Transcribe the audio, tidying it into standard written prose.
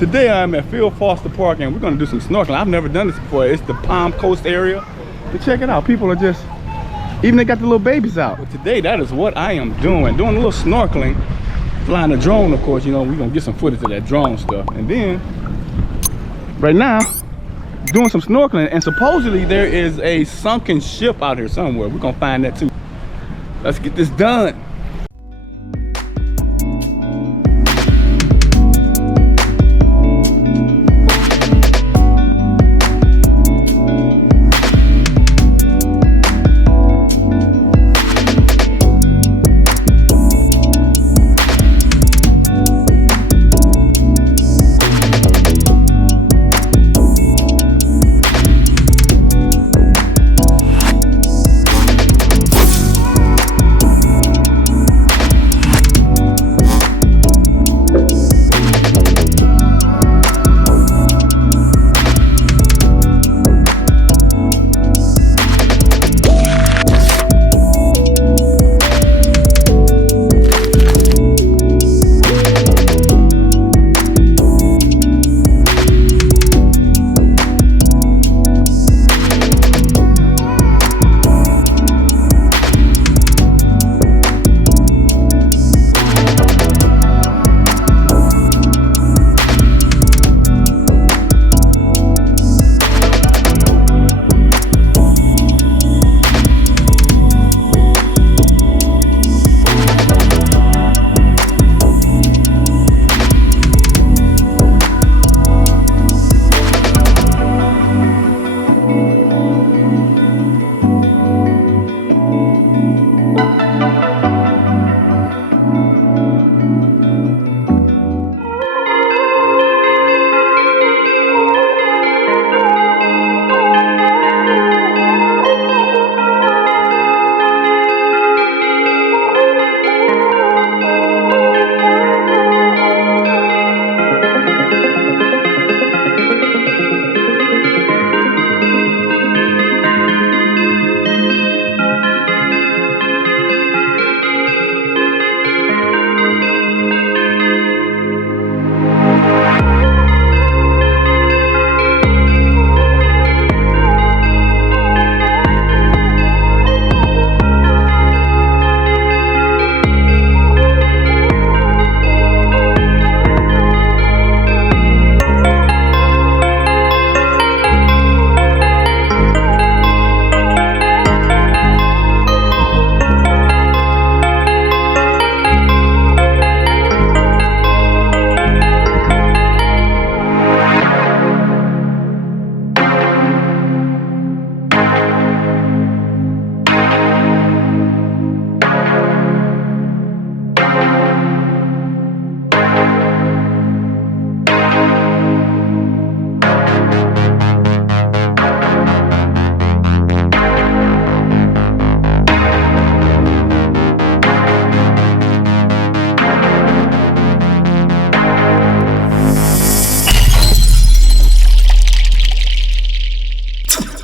Today I'm at Phil Foster Park and we're gonna do some snorkeling. I've never done this before. It's the Palm Coast area. But check it out, people are just, even they got the little babies out. But today that is what I am doing a little snorkeling, flying a drone of course. You know, we're gonna get some footage of that drone stuff. And then, right now, doing some snorkeling, and supposedly there is a sunken ship out here somewhere. We're gonna find that too. Let's get this done.